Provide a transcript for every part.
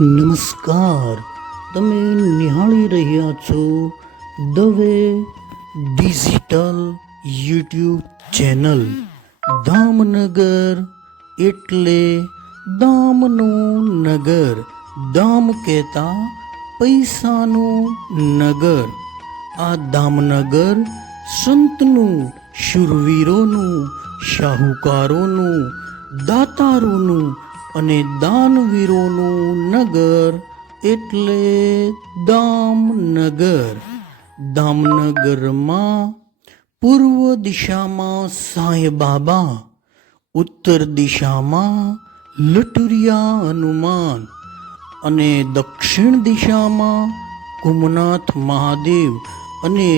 નમસ્કાર. તમે નિહાળી રહ્યા છો Dave digital YouTube channel. Dhamnagar એટલે દામનું નગર. દામ કહેતા પૈસાનું નગર. આ દામનગર સંતનું, શૂરવીરોનું, શાહુકારોનું, દાતારોનું અને દાનવીરોનું નગર એટલે દામનગર. દામનગરમાં પૂર્વ દિશામાં સાંઈ બાબા, ઉત્તર દિશામાં લટુરિયા હનુમાન અને દક્ષિણ દિશામાં કુમનાથ મહાદેવ અને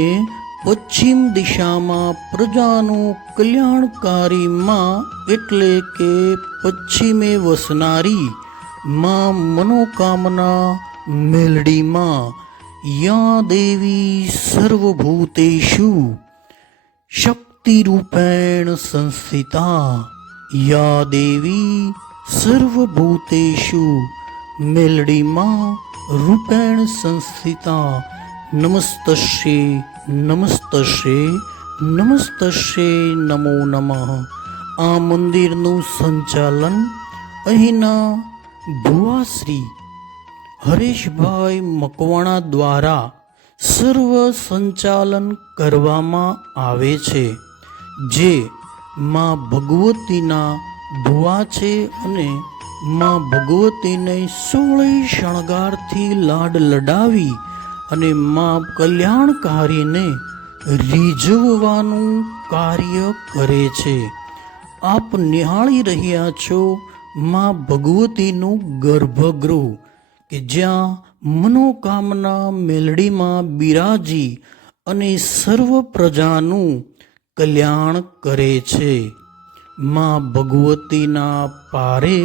પશ્ચિમ દિશામાં પ્રજાનું કલ્યાણકારી માં એટલે કે પશ્ચિમે વસનારી માં મનોકામના મેલડીમાં યા દેવી સર્વભૂતેષુ શક્તિરૂપેણ સંસ્થિતા. યા દેવી સર્વભૂતેષુ મેલડીમાં રૂપેણ સંસ્થિતા. નમસ્તશ્રે નમસ્તશ્રે નમસ્તશ્રે નમો નમઃ આ મંદિરનું સંચાલન અહીંના ભુવાશ્રી હરેશભાઈ મકવાણા દ્વારા સર્વ સંચાલન કરવામાં આવે છે જે માં ભગવતીના ભુવા છે અને માં ભગવતીને સોળે શણગારથી લાડ લડાવી અને મા કલ્યાણકારીને રીઝવવાનું કાર્ય કરે છે. આપ નિહાળી રહ્યા છો મા ભગવતીનું ગર્ભગૃહ, કે જ્યાં મનોકામના મેલડીમાં બિરાજી અને સર્વ પ્રજાનું કલ્યાણ કરે છે. મા ભગવતીના પારે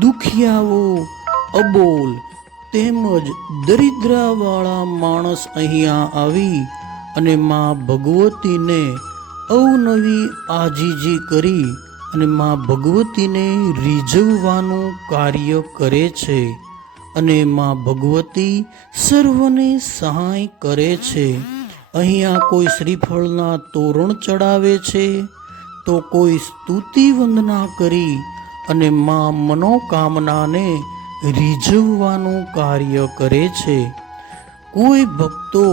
દુખિયાઓ અબોલ તેમજ દરિદ્રવાળા માણસ અહીંયા આવી અને મા ભગવતીને અવનવી આજીજી કરી અને માં ભગવતીને રીઝવવાનું કાર્ય કરે છે અને મા ભગવતી સર્વને સહાય કરે છે. અહીંયા કોઈ શ્રીફળના તોરણ ચડાવે છે તો કોઈ સ્તુતિ વંદના કરી અને મા મનોકામનાને રીઝવવાનું કાર્ય કરે છે. કોઈ ભક્તો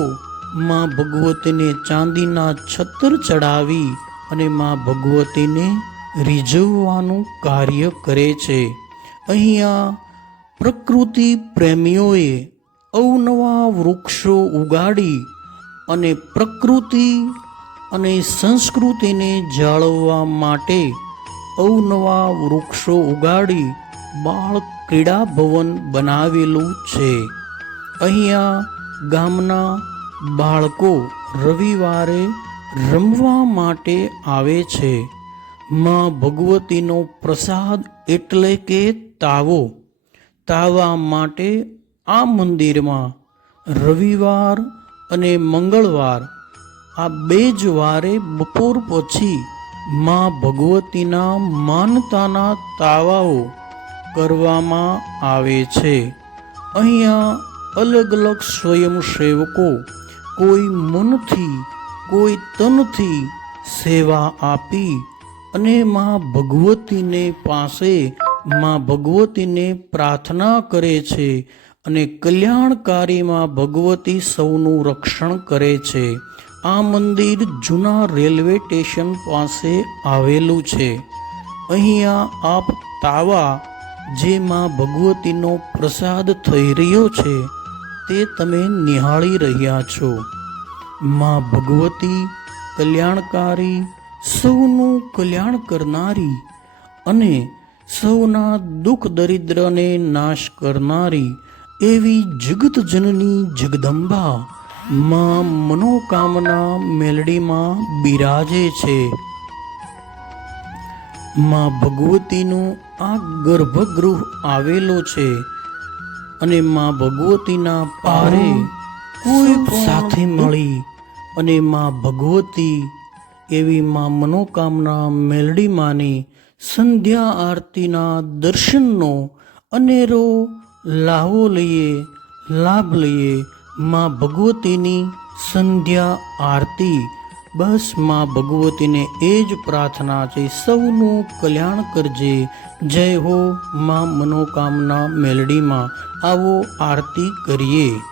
માં ભગવતીને ચાંદીના છત્ર ચડાવી અને માં ભગવતીને રીઝવવાનું કાર્ય કરે છે. અહીંયા પ્રકૃતિ પ્રેમીઓએ અવનવા વૃક્ષો ઉગાડી અને પ્રકૃતિ અને સંસ્કૃતિને જાળવવા માટે અવનવા વૃક્ષો ઉગાડી બાળ ક્રીડા ભવન બનાવેલું છે. અહીંયા ગામના બાળકો રવિવારે રમવા માટે આવે છે. માં ભગવતીનો પ્રસાદ એટલે કે તાવો. તાવા માટે આ મંદિરમાં રવિવાર અને મંગળવાર, આ બે જ વારે બપોર પછી માં ભગવતીના માનતાના તાવાઓ કરવામાં આવે છે. અહીંયા અલગ અલગ સ્વયંસેવકો કોઈ મનથી, કોઈ તનથી સેવા આપી અને માં ભગવતીને પાસે, માં ભગવતીને પ્રાર્થના કરે છે અને કલ્યાણકારીમાં ભગવતી સૌનું રક્ષણ કરે છે. આ મંદિર જૂના રેલવે સ્ટેશન પાસે આવેલું છે. અહીંયા આપ તાવા જે માં ભગવતીનો પ્રસાદ થઈ રહ્યો છે, તે તમે નિહાળી રહ્યા છો. માં ભગવતી, કલ્યાણકારી, સૌનું કલ્યાણ કરનારી અને સૌના દુઃખ દરિદ્રને નાશ કરનારી એવી જગત જનની જગદંબા માં મનોકામના મેલડીમાં બિરાજે છે. માં ભગવતીનું આ ગર્ભગૃહ આવેલો છે અને માં ભગવતીના પારે કોઈ સાથે મળી? અને માં ભગવતી એવી માં મનોકામના મેલડી માની સંધ્યા આરતીના દર્શનનો અનેરો લાવો લઈએ લાભ લઈએ માં ભગવતીની સંધ્યા આરતી બસમાં ભગવતીને એ જ પ્રાર્થના છે, સૌનું કલ્યાણ કરજે. જય હો માં મનોકામના મેલડીમાં. આવો આરતી કરીએ.